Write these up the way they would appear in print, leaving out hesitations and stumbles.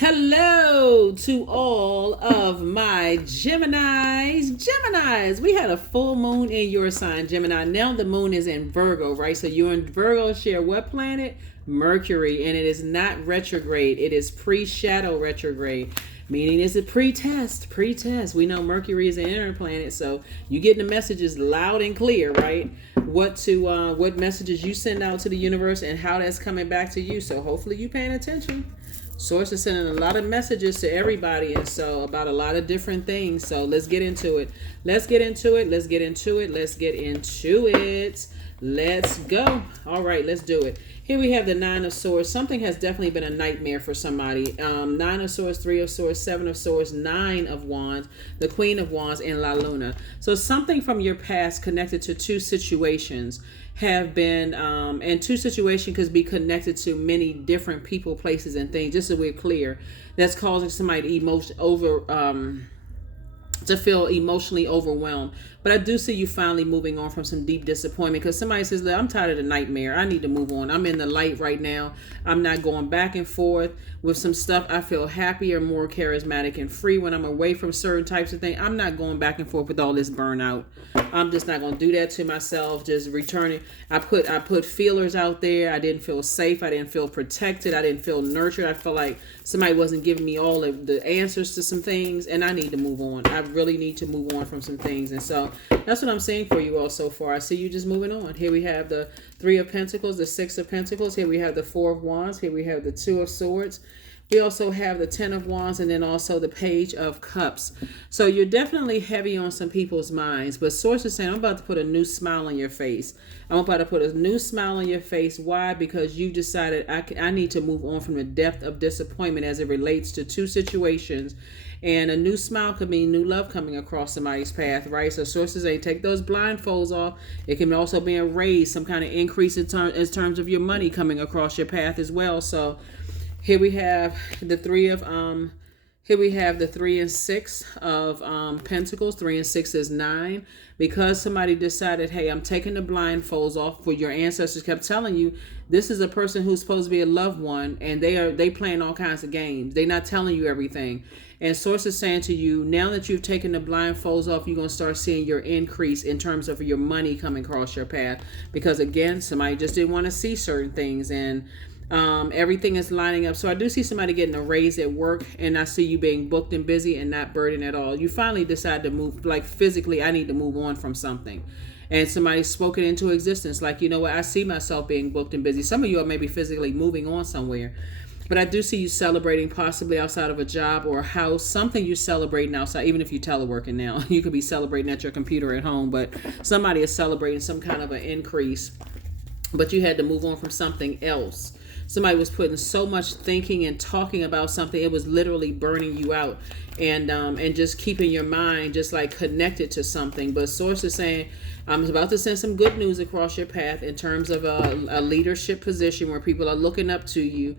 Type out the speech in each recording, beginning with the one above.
Hello to all of my Geminis. Geminis, we had a full moon in your sign, Gemini. Now the moon is in Virgo, right? So you're in Virgo, share what planet? Mercury, and it is not retrograde. It is pre-shadow retrograde, meaning it's a pre-test. We know Mercury is an inner planet, so you getting the messages loud and clear, right? What messages you send out to the universe and how that's coming back to you. So hopefully you paying attention. Source is sending a lot of messages to everybody, and so about a lot of different things. So let's get into it. Let's go. All right, let's do it. Here we have the Nine of Swords. Something has definitely been a nightmare for somebody. Nine of Swords, Three of Swords, Seven of Swords, Nine of Wands, the Queen of Wands, and La Luna. So something from your past connected to two situations have been, and two situations could be connected to many different people, places, and things. Just so we're clear, that's causing somebody to feel emotionally overwhelmed. But I do see you finally moving on from some deep disappointment, because somebody says, I'm tired of the nightmare. I need to move on. I'm in the light right now. I'm not going back and forth with some stuff. I feel happier, more charismatic, and free when I'm away from certain types of things. I'm not going back and forth with all this burnout. I'm just not going to do that to myself. Just returning. I put feelers out there. I didn't feel safe. I didn't feel protected. I didn't feel nurtured. I felt like somebody wasn't giving me all of the answers to some things, and I need to move on. I really need to move on from some things. And so that's what I'm saying for you all so far. I see you just moving on. Here we have the Three of Pentacles, the Six of Pentacles. Here we have the Four of Wands. Here we have the Two of Swords. We also have the Ten of Wands, and then also the Page of Cups. So you're definitely heavy on some people's minds. But Source is saying, I'm about to put a new smile on your face. I'm about to put a new smile on your face. Why? Because you decided I need to move on from the depth of disappointment as it relates to two situations. And a new smile could mean new love coming across somebody's path, right? So sources say, take those blindfolds off. It can also be a raise, some kind of increase in terms of your money coming across your path as well. So here we have the three and six of Pentacles. 3 and 6 is 9. Because somebody decided, hey, I'm taking the blindfolds off. For your ancestors kept telling you, this is a person who's supposed to be a loved one, and they playing all kinds of games. They're not telling you everything. And Source is saying to you, now that you've taken the blindfolds off, you're going to start seeing your increase in terms of your money coming across your path. Because again, somebody just didn't want to see certain things, and everything is lining up. So I do see somebody getting a raise at work, and I see you being booked and busy and not burdened at all. You finally decide to move, like physically, I need to move on from something. And somebody spoke it into existence. Like, you know what, I see myself being booked and busy. Some of you are maybe physically moving on somewhere. But I do see you celebrating possibly outside of a job or a house, something you're celebrating outside, even if you're teleworking now. You could be celebrating at your computer at home, but somebody is celebrating some kind of an increase. But you had to move on from something else. Somebody was putting so much thinking and talking about something, it was literally burning you out, and just keeping your mind just like connected to something. But Source is saying, I'm about to send some good news across your path in terms of a leadership position where people are looking up to you.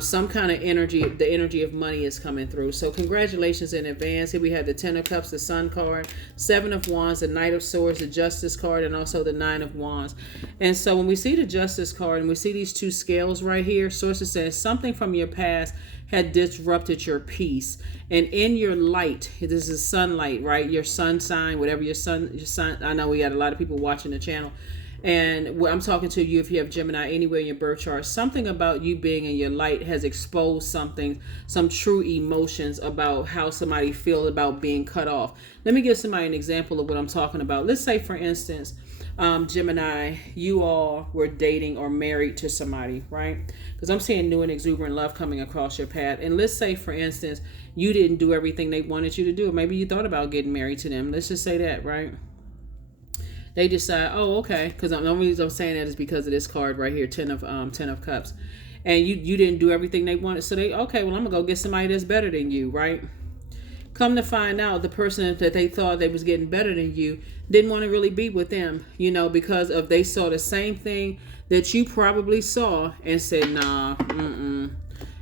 Some kind of energy, the energy of money is coming through. So congratulations in advance. Here we have the Ten of Cups, the Sun card, Seven of Wands, the Knight of Swords, the Justice card, and also the Nine of Wands. And so when we see the Justice card and we see these two scales right here, Sources says something from your past had disrupted your peace. And in your light, this is sunlight, right? Your sun sign, whatever your sun, I know we got a lot of people watching the channel. And I'm talking to you if you have Gemini anywhere in your birth chart. Something about you being in your light has exposed something, some true emotions about how somebody feels about being cut off. Let me give somebody an example of what I'm talking about. Let's say, for instance, Gemini, you all were dating or married to somebody, right? Because I'm seeing new and exuberant love coming across your path. And let's say, for instance, you didn't do everything they wanted you to do. Or maybe you thought about getting married to them. Let's just say that, right? They decide, oh, okay, because the only reason I'm saying that is because of this card right here, Ten of Cups. And you didn't do everything they wanted. So they, okay, well, I'm going to go get somebody that's better than you, right? Come to find out, the person that they thought they was getting better than you didn't want to really be with them, because of they saw the same thing that you probably saw and said, nah,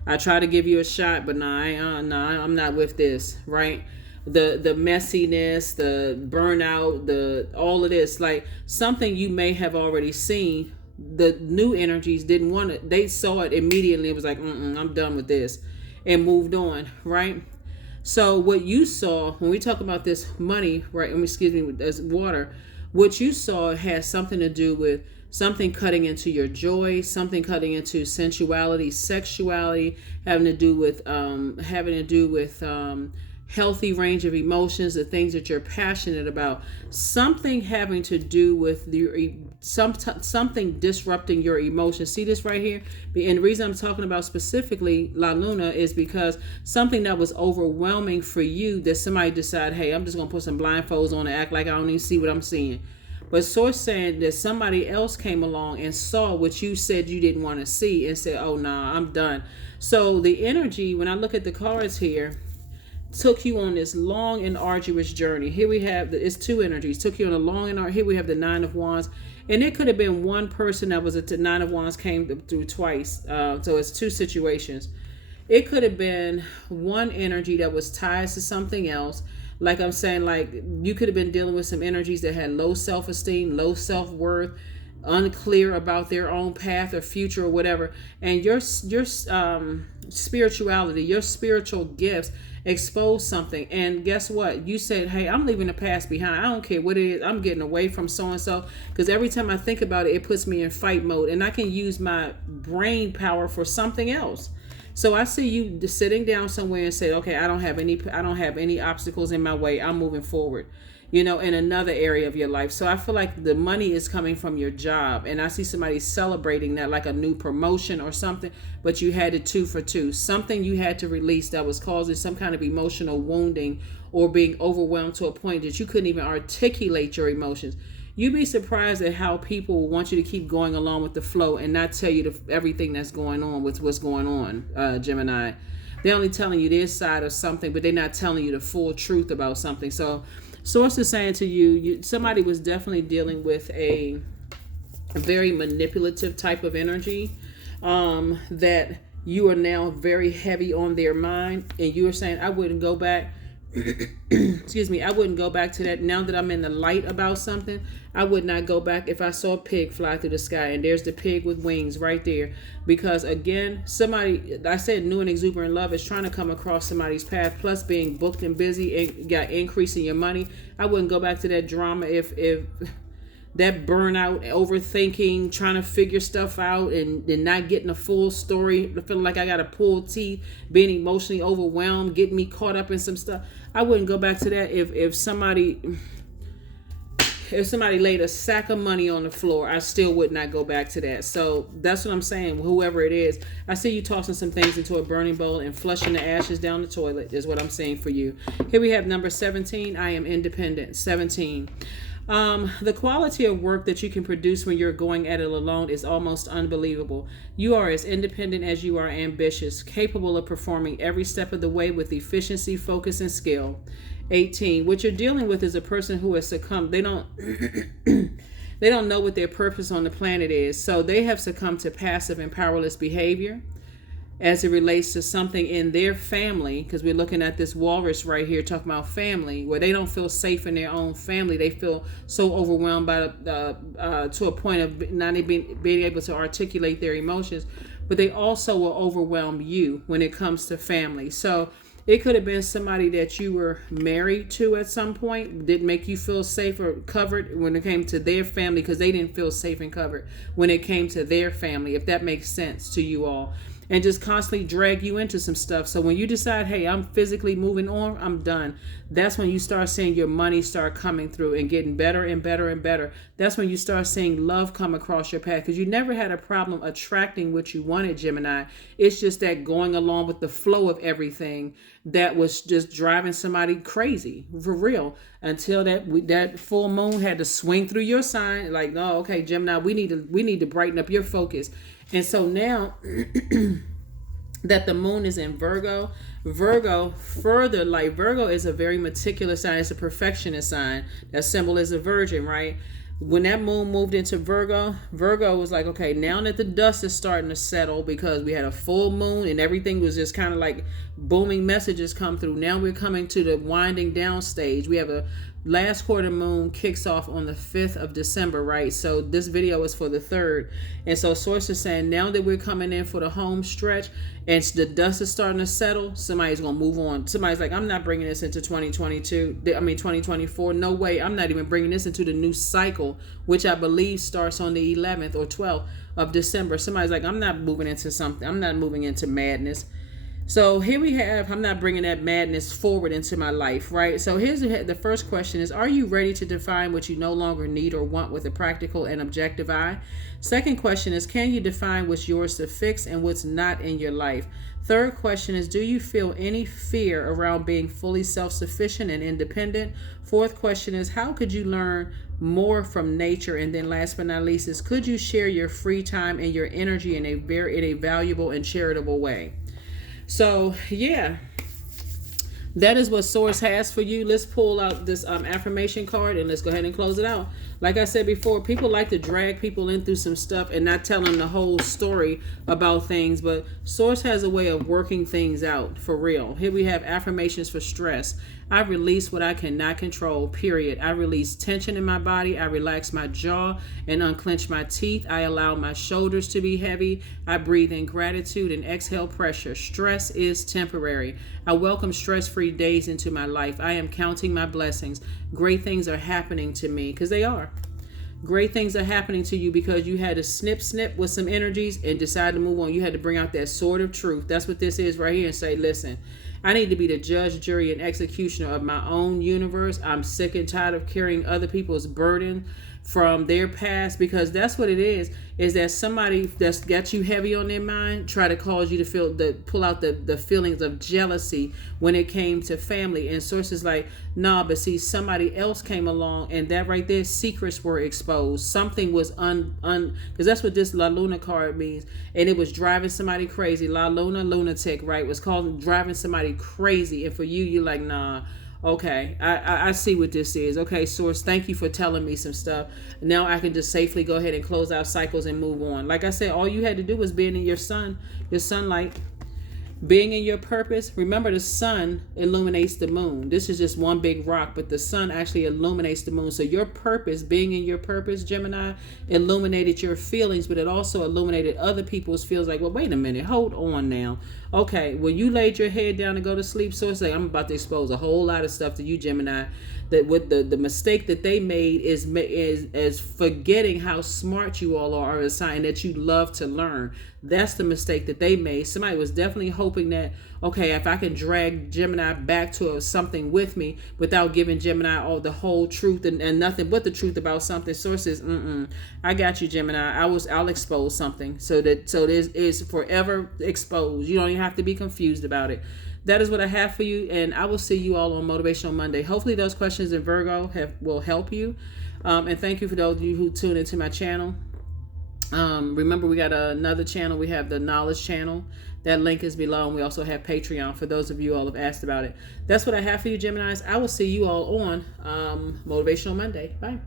I try to give you a shot, but nah, I'm not with this, right? The messiness, the burnout, the all of this, like something you may have already seen. The new energies didn't want it. They saw it immediately. It was like, I'm done with this. and moved on, right? So what you saw when we talk about this money, right? Excuse me, as water, what you saw has something to do with something cutting into your joy, something cutting into sensuality, sexuality, having to do with healthy range of emotions, the things that you're passionate about, something having to do with something disrupting your emotions. See this right here? And the reason I'm talking about specifically La Luna is because something that was overwhelming for you, that somebody decided, hey, I'm just going to put some blindfolds on and act like I don't even see what I'm seeing. But Source saying that somebody else came along and saw what you said you didn't want to see and said, oh, nah, I'm done. So the energy, when I look at the cards here, took you on this long and arduous journey. Here we have, it's two energies, took you on a long and here we have the Nine of Wands. And it could have been one person that was at the Nine of Wands came through twice. So it's two situations. It could have been one energy that was tied to something else. Like I'm saying, like you could have been dealing with some energies that had low self-esteem, low self-worth, unclear about their own path or future or whatever. And your spirituality, your spiritual gifts expose something. And guess what? You said, hey, I'm leaving the past behind. I don't care what it is. I'm getting away from so-and-so. Because every time I think about it, it puts me in fight mode. And I can use my brain power for something else. So I see you sitting down somewhere and say, okay, I don't have any obstacles in my way. I'm moving forward, in another area of your life. So I feel like the money is coming from your job. And I see somebody celebrating that like a new promotion or something, but you had it 2 for 2. Something you had to release that was causing some kind of emotional wounding or being overwhelmed to a point that you couldn't even articulate your emotions. You'd be surprised at how people want you to keep going along with the flow and not tell you everything that's going on with what's going on, Gemini. They're only telling you their side of something, but they're not telling you the full truth about something. So Source is saying to you, somebody was definitely dealing with a very manipulative type of energy, that you are now very heavy on their mind. And you are saying, I wouldn't go back. Excuse me, I wouldn't go back to that. Now that I'm in the light about something, I would not go back if I saw a pig fly through the sky and there's the pig with wings right there. Because again, somebody, I said new and exuberant love is trying to come across somebody's path, plus being booked and busy and got increasing your money. I wouldn't go back to that drama if that burnout, overthinking, trying to figure stuff out and not getting a full story, feeling like I got to pull teeth, being emotionally overwhelmed, getting me caught up in some stuff. I wouldn't go back to that if somebody laid a sack of money on the floor. I still would not go back to that. So that's what I'm saying. Whoever it is, I see you tossing some things into a burning bowl and flushing the ashes down the toilet is what I'm saying for you. Here we have number 17. I am independent. 17. The quality of work that you can produce when you're going at it alone is almost unbelievable. You are as independent as you are ambitious, capable of performing every step of the way with efficiency, focus, and skill. 18. What you're dealing with is a person who has succumbed. They don't they don't know what their purpose on the planet is. So they have succumbed to passive and powerless behavior as it relates to something in their family, because we're looking at this walrus right here talking about family, where they don't feel safe in their own family. They feel so overwhelmed by to a point of not being able to articulate their emotions, but they also will overwhelm you when it comes to family. So it could have been somebody that you were married to at some point, didn't make you feel safe or covered when it came to their family, because they didn't feel safe and covered when it came to their family, if that makes sense to you all. And just constantly drag you into some stuff. So when you decide, hey, I'm physically moving on, I'm done. That's when you start seeing your money start coming through and getting better and better and better. That's when you start seeing love come across your path, because you never had a problem attracting what you wanted, Gemini. It's just that going along with the flow of everything that was just driving somebody crazy, for real, until that full moon had to swing through your sign. Like, no, okay, Gemini, we need to brighten up your focus. And so now that the moon is in Virgo further, like Virgo is a very meticulous sign. It's a perfectionist sign. That symbol is a virgin, right? When that moon moved into Virgo was like, okay, now that the dust is starting to settle, because we had a full moon and everything was just kind of like booming messages come through. Now we're coming to the winding down stage. We have last quarter moon kicks off on the 5th of December, right? So this video is for the 3rd. And so source is saying now that we're coming in for the home stretch and the dust is starting to settle, somebody's going to move on. Somebody's like, I'm not bringing this into 2024. No way. I'm not even bringing this into the new cycle, which I believe starts on the 11th or 12th of December. Somebody's like, I'm not moving into something. I'm not moving into madness. So here we have, I'm not bringing that madness forward into my life, right? So here's the first question is, are you ready to define what you no longer need or want with a practical and objective eye? Second question is, can you define what's yours to fix and what's not in your life? Third question is, do you feel any fear around being fully self-sufficient and independent? Fourth question is, how could you learn more from nature? And then last but not least is, could you share your free time and your energy in a valuable and charitable way? So yeah, that is what source has for you. Let's pull out this affirmation card and let's go ahead and close it out. Like I said before, people like to drag people in through some stuff and not tell them the whole story about things, but source has a way of working things out for real. Here we have affirmations for stress. I release what I cannot control, period. I release tension in my body. I relax my jaw and unclench my teeth. I allow my shoulders to be heavy. I breathe in gratitude and exhale pressure. Stress is temporary. I welcome stress-free days into my life. I am counting my blessings. Great things are happening to me, because they are. Great things are happening to you because you had to snip with some energies and decide to move on. You had to bring out that sword of truth. That's what this is right here, and say, listen, I need to be the judge, jury, and executioner of my own universe. I'm sick and tired of carrying other people's burden from their past, because that's what it is that somebody that's got you heavy on their mind try to cause you to pull out the feelings of jealousy when it came to family. And sources like, nah, but see, somebody else came along and that right there, secrets were exposed. Something was because that's what this La Luna card means. And it was driving somebody crazy. La Luna, lunatic, right? Was driving somebody crazy. And for you, you're like, nah, okay, I see what this is. Okay, source, thank you for telling me some stuff. Now I can just safely go ahead and close out cycles and move on. Like I said, all you had to do was being in your sunlight, being in your purpose. Remember, the sun illuminates the moon. This is just one big rock, but the sun actually illuminates the moon. So your purpose, being in your purpose, Gemini, illuminated your feelings, but it also illuminated other people's feelings. Like, well, wait a minute, hold on now. Okay, when you laid your head down to go to sleep, so it's like, I'm about to expose a whole lot of stuff to you, Gemini, that with the mistake that they made is forgetting how smart you all are, a sign that you love to learn. That's the mistake that they made. Somebody was definitely hoping that, okay, if I can drag Gemini back to something with me without giving Gemini all the whole truth and nothing but the truth about something. Sources, I got you, Gemini. I'll expose something so this is forever exposed. You don't even have to be confused about it. That is what I have for you, and I will see you all on Motivational Monday. Hopefully those questions in Virgo will help you. And thank you for those of you who tune into my channel. Remember, we got another channel. We have the Knowledge channel. That link is below, and we also have Patreon for those of you all have asked about it. That's what I have for you, Geminis. I will see you all on Motivational Monday. Bye.